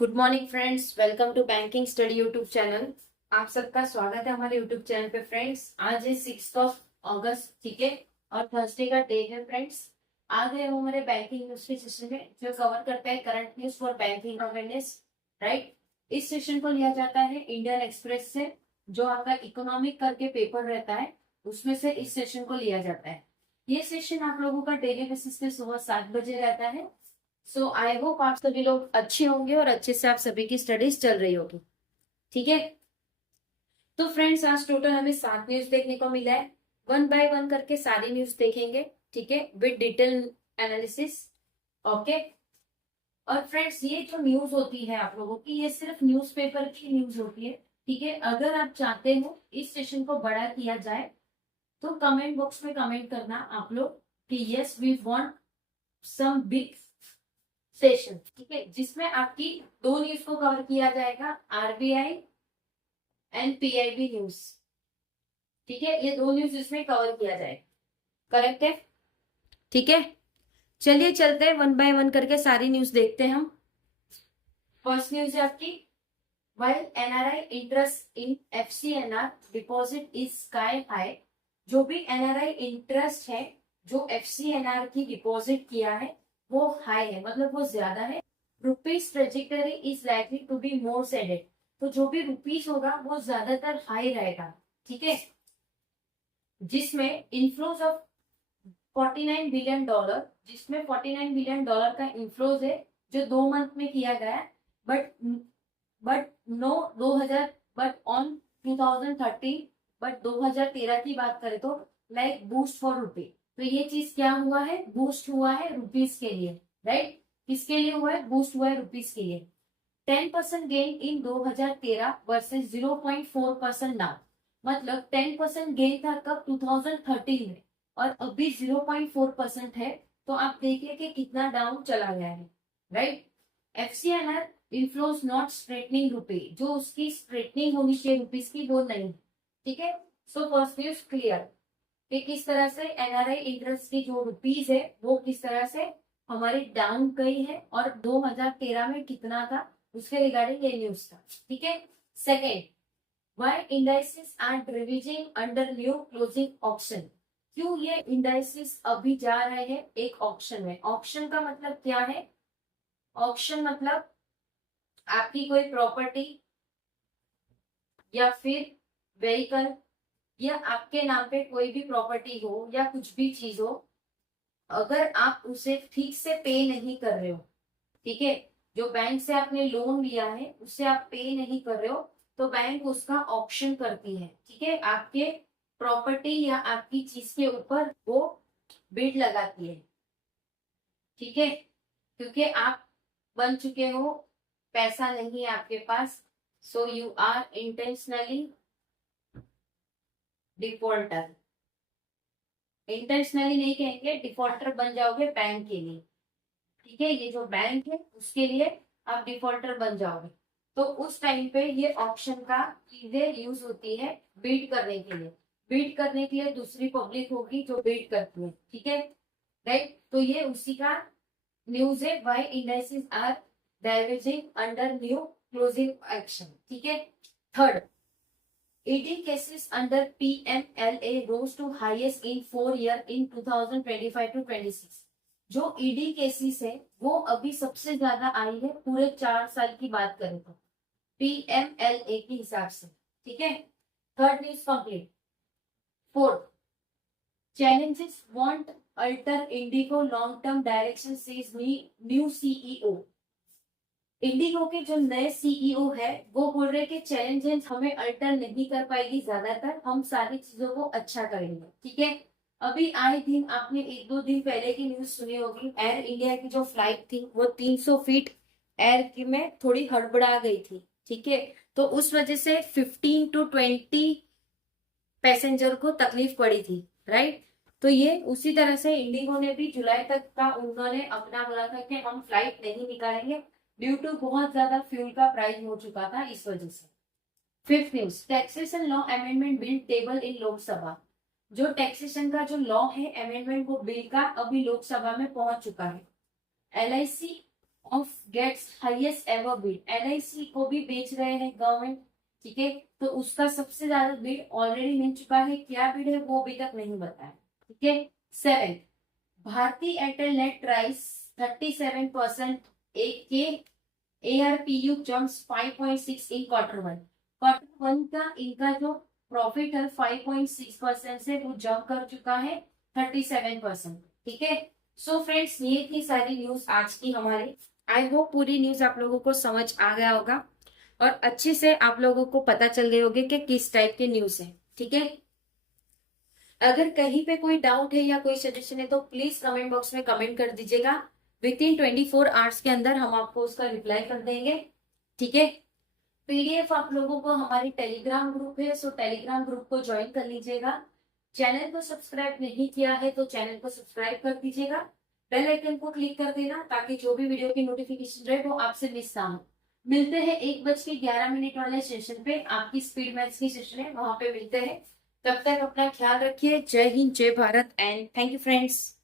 Good morning friends, welcome to banking study YouTube channel. आप सबका स्वागत है हमारे यूट्यूब चैनल पे। फ्रेंड्स, आज है 6 अगस्त, ठीक है, और थर्सडे का डे है। फ्रेंड्स, आ गए हम हमारे बैंकिंग न्यूज के सेशन में, जो कवर करता है current news for banking awareness, right. इस सेशन को लिया जाता है इंडियन एक्सप्रेस से, जो आपका इकोनॉमिक करके पेपर रहता है, उसमें से इस सेशन को लिया जाता है। ये सेशन आप लोगों का डेली बेसिस पे सुबह 7 बजे रहता है। सो आई होप आप सभी लोग अच्छे होंगे और अच्छे से आप सभी की स्टडीज चल रही होगी, ठीक है। तो फ्रेंड्स, आज टोटल हमें 7 न्यूज देखने को मिला है। वन बाय वन करके सारी न्यूज देखेंगे, ठीक है, विद डिटेल एनालिसिस। ओके। और फ्रेंड्स, ये जो न्यूज होती है आप लोगों की, ये सिर्फ न्यूज़पेपर की न्यूज होती है, ठीक है। अगर आप चाहते हो इस सेशन को बड़ा किया जाए, तो कमेंट बॉक्स में कमेंट करना आप लोग कि yes we want some big session, ठीक है, जिसमें आपकी दो न्यूज को कवर किया जाएगा, आरबीआई एंड पीआईबी न्यूज, ठीक है। ये दो न्यूज इसमें कवर किया जाएगा, करेक्ट है, ठीक है। चलिए चलते हैं, वन बाय वन करके सारी न्यूज देखते हैं हम। फर्स्ट न्यूज है आपकी, while NRI interest in FCNR deposit is sky high। जो भी NRI इंटरेस्ट है, जो FCNR की डिपॉजिट किया है, वो हाई है, मतलब वो ज्यादा है। Rupee's trajectory is likely to be more seeded. तो जो भी रुपीज होगा वो ज्यादातर हाई रहेगा, ठीक है। जिसमें इनफ्लोज ऑफ 49 बिलियन डॉलर, जिसमें 49 बिलियन डॉलर का इनफ्लोज है, जो 2 मंथ में किया गया। But but no 2000, but on 2013, but 2013 की बात करें तो लाइक बूस्ट फॉर रुपी। तो ये चीज क्या हुआ है, बूस्ट हुआ है रुपीज के लिए, राइट। किसके लिए हुआ है, बूस्ट हुआ है रुपीज के लिए। 10% गेन इन 2013 वर्सेज 0.4% नाउ। मतलब 10% गेन था कब, 2013 में, और अभी 0.4% है। तो आप देखिए कि कितना डाउन चला गया है, right. FCNR inflows not straightening रुपी, जो उसकी स्ट्रेटनिंग होनी चाहिए रुपीज की, वो नहीं, ठीक है। सो फर्स्ट न्यूज क्लियर कि किस तरह से एनआरआई इंटरेस्ट की जो रुपीज है वो किस तरह से हमारी डाउन गई है, और 2013 में कितना था उसके रिगार्डिंग ये न्यूज था, ठीक है। Second, why indices are revising under new closing option. क्यों ये इंडाइसिस अभी जा रहे हैं एक ऑप्शन में। ऑप्शन का मतलब क्या है, ऑप्शन मतलब आपकी कोई प्रॉपर्टी या फिर व्हीकल, या आपके नाम पे कोई भी प्रॉपर्टी हो या कुछ भी चीज हो, अगर आप उसे ठीक से पे नहीं कर रहे हो, ठीक है, जो बैंक से आपने लोन लिया है उसे आप पे नहीं कर रहे हो, तो बैंक उसका ऑप्शन करती है, ठीक है, आपके प्रॉपर्टी या आपकी चीज के ऊपर वो बिड लगाती है, ठीक है। क्योंकि आप बन चुके हो, पैसा नहीं है आपके पास, so you are intentionally defaulter. Intentionally नहीं कहेंगे, डिफॉल्टर बन जाओगे बैंक के लिए, ठीक है। ये जो बैंक है उसके लिए आप डिफॉल्टर बन जाओगे। तो उस टाइम पे ये ऑप्शन का चीजें यूज होती है बीट करने के लिए। बीट करने के लिए दूसरी पब्लिक होगी जो बीट करती है, ठीक है, राइट। तो ये उसी का न्यूज है, why indices are diverging under new closing action, ठीक है। Third, ED cases under PMLA rose to highest in 4 year in 2025 to 26। जो ईडी केसेस है वो अभी सबसे ज्यादा आई है पूरे 4 साल की बात करें तो, पीएमएलए के हिसाब से, ठीक है। Third news complete. Fourth, challenges want alter Indigo long term direction says new CEO। Indigo के जो नए सीईओ है वो बोल रहे कि चैलेंजेस हमें अल्टर नहीं कर पाएगी, ज्यादातर हम सारी चीजों को अच्छा करेंगे, ठीक है। अभी आए दिन आपने 1-2 दिन पहले की न्यूज सुनी होगी, एयर इंडिया की जो फ्लाइट थी वो 300 फीट एयर की में थोड़ी हड़बड़ा गई थी, ठीक है। तो उस वजह से 15 to 20 पैसेंजर को तकलीफ पड़ी थी, राइट। तो ये उसी तरह से इंडिगो ने भी जुलाई तक का उन्होंने अपना बोला था कि हम फ्लाइट नहीं निकालेंगे, ड्यू टू बहुत ज्यादा फ्यूल का प्राइस हो चुका था इस वजह से। Fifth news, taxation law amendment bill table इन लोकसभा। जो टैक्सेशन का जो लॉ है अमेंडमेंट, वो बिल का अभी लोकसभा में पहुंच चुका है। LIC off gets highest ever bid, LIC को भी बेच रहे हैं गवर्नमेंट, ठीक है, तो उसका सबसे ज्यादा बिड ऑलरेडी मिल चुका है, क्या बिड है वो अभी तक नहीं बताया, ठीक है। 7, भारती एयरटेल नेट राइस 37% एक के ARPU jumps 5.6 in quarter one का इनका जो प्रॉफिट है 5.6% से वो जंप कर चुका है 37%, ठीक है। सो फ्रेंड्स, ये थी सारी न्यूज आज की हमारी। आई होप पूरी न्यूज आप लोगों को समझ आ गया होगा और अच्छे से आप लोगों को पता चल गए होंगे कि किस टाइप के न्यूज है, ठीक है। अगर कहीं पे कोई डाउट है या कोई सजेशन है तो प्लीज कमेंट बॉक्स में कमेंट कर दीजिएगा। विद इन 24 आवर्स के अंदर हम आपको उसका रिप्लाई कर देंगे, ठीक है। पीडीएफ आप लोगों को हमारी टेलीग्राम ग्रुप है, सो टेलीग्राम ग्रुप को ज्वाइन कर लीजिएगा। चैनल को सब्सक्राइब नहीं किया है तो चैनल को सब्सक्राइब कर दीजिएगा, बेल आइकन को क्लिक कर देना ताकि जो भी वीडियो की नोटिफिकेशन रहे वो आपसे मिस ना हो। मिलते हैं 1:11 वाले सेशन पे, आपकी स्पीड मैथ्स की सेशन है, वहां पे मिलते हैं। तब तक अपना ख्याल रखिए। जय हिंद, जय Bharat and thank you friends.